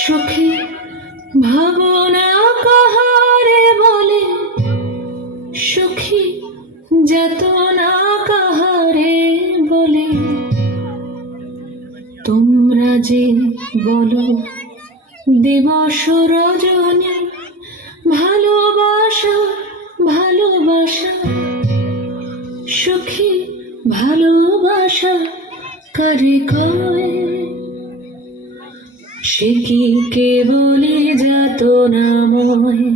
সুখী ভাবনা কাহারে বলে, সুখী যাতনা কাহারে বলে। তোমরা যে বলো দিবস রজনী, ভালোবাসা ভালোবাসা, সুখী ভালোবাসা কারে কয়? সে কি কেবলি যাতনাময়,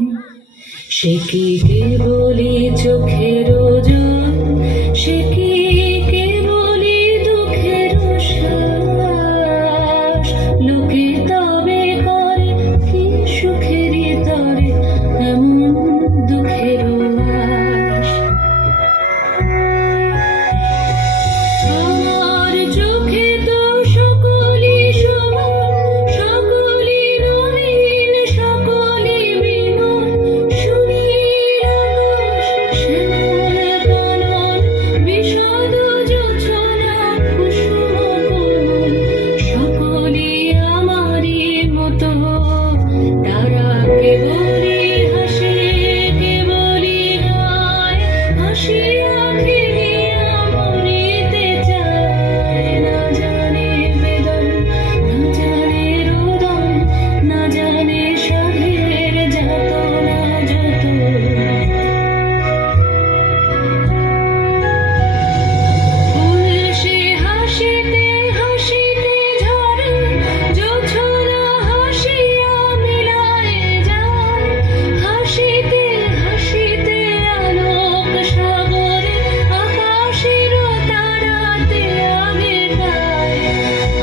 সে কি কেবলি চোখের জল, সে কি কেবলি দুঃখের শ্বাস? লোকে তবে করে কি সুখেরই তরে এমন দুঃখের আশ? আমার চোখে তো সকলই সমান, সকলই নবীন, সকলই বিমল। সুনীল আকাশ, শ্যামল কানন, বিষাদ জোছনা, কুসুম কোমল, সকলই আমারই মতো। তারা কেবলই হাসে, কেবলই গায়, হাসিয়া খেলিয়া মরিতে চায়। না জানে বেদন, না জানে রোদন, না জানে সাধের যাতনা যত। ফুল সে হাসিতে হাসিতে ঝরে, জোছনা হাসিয়া মিলায় যায়। হাসিতে হাসিতে আলোক সাগরে, আকাশের তারাতে আগে গায়।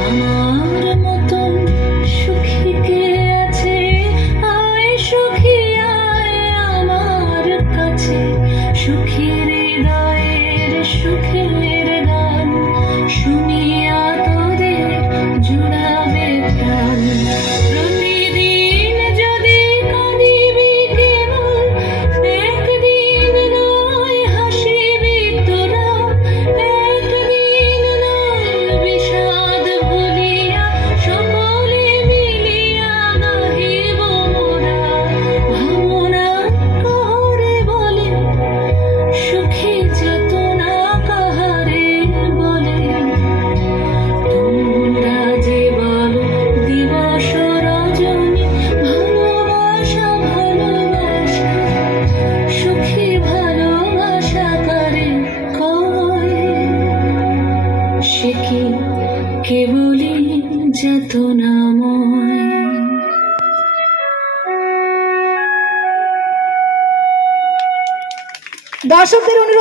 আমার মতন সুখী কে আছে? আয় সুখী আয় আমার কাছে। সুখীর হৃদয়ের সুখের গান শুনিয়া তোদের জুড়াবে প্রাণ। প্রতিদিন যদি কাঁদিবি কেবল, একদিন নয় হাসিবি তোরা। একদিন নয় বিষাদ ভুলিয়া, সকলে মিলিয়া গাহিব মোরা। ভাবনা কাহারে বলে, সুখী যাতনা কাহারে বলে। তোমরা যে বলো দিবস রজনী, ভালোবাসা ভালোবাসা, সুখী ভালোবাসা কারে কয়? সে কি কেবলি যাতনাময়? দর্শকদের অনুরোধ